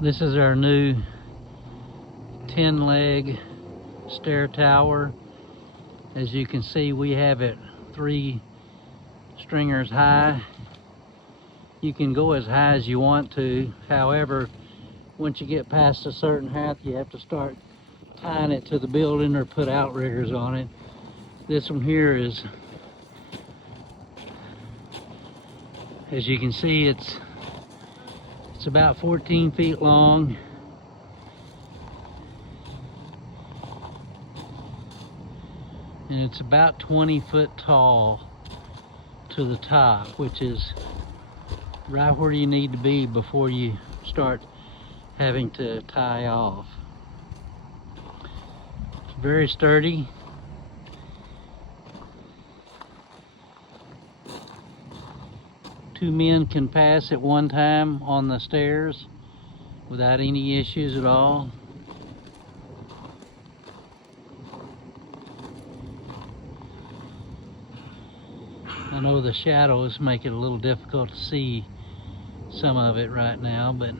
This is our new 10-leg stair tower. As you can see, we have it 3 stringers high. You can go as high as you want to. However, once you get past a certain height, you have to start tying it to the building or put outriggers on it. This one here is, as you can see, it's about 14 feet long. And it's about 20 foot tall to the top, which is right where you need to be before you start having to tie off. It's very sturdy. Two men can pass at one time on the stairs without any issues at all. I know the shadows make it a little difficult to see some of it right now, but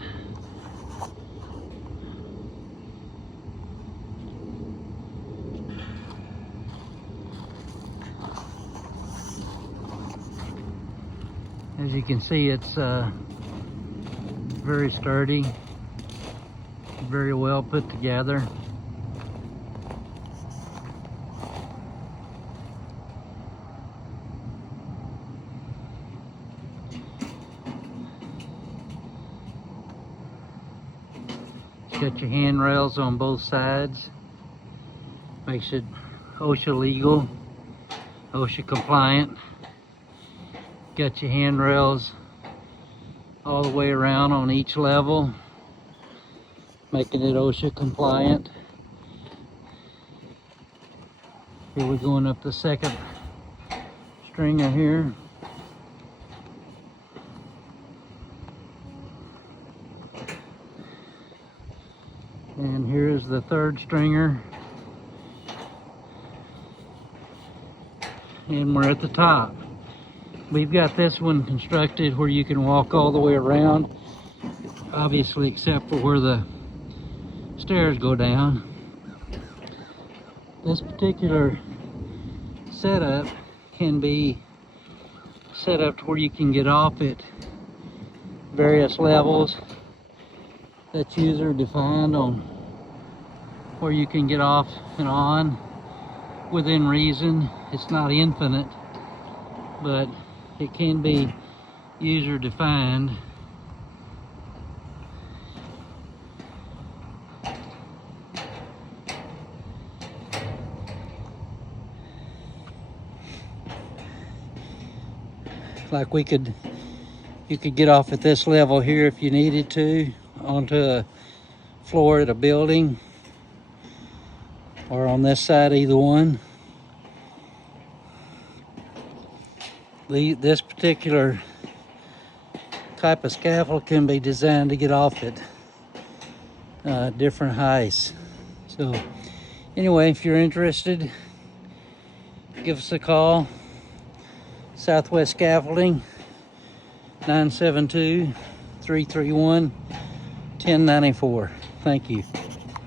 as you can see, it's very sturdy, very well put together. Got your handrails on both sides. Makes it OSHA legal, OSHA compliant. Got your handrails all the way around on each level, making it OSHA compliant. Here we're going up the second stringer here. And here's the third stringer. And we're at the top. We've got this one constructed where you can walk all the way around, obviously except for where the stairs go down. This particular setup can be set up to where you can get off at various levels. That's user defined on where you can get off and on within reason. It's not infinite, but it can be user defined. Like you could get off at this level here if you needed to, onto a floor at a building, or on this side, either one. This particular type of scaffold can be designed to get off at different heights. So anyway, if you're interested, give us a call. Southwest Scaffolding, 972-331-1094. Thank you.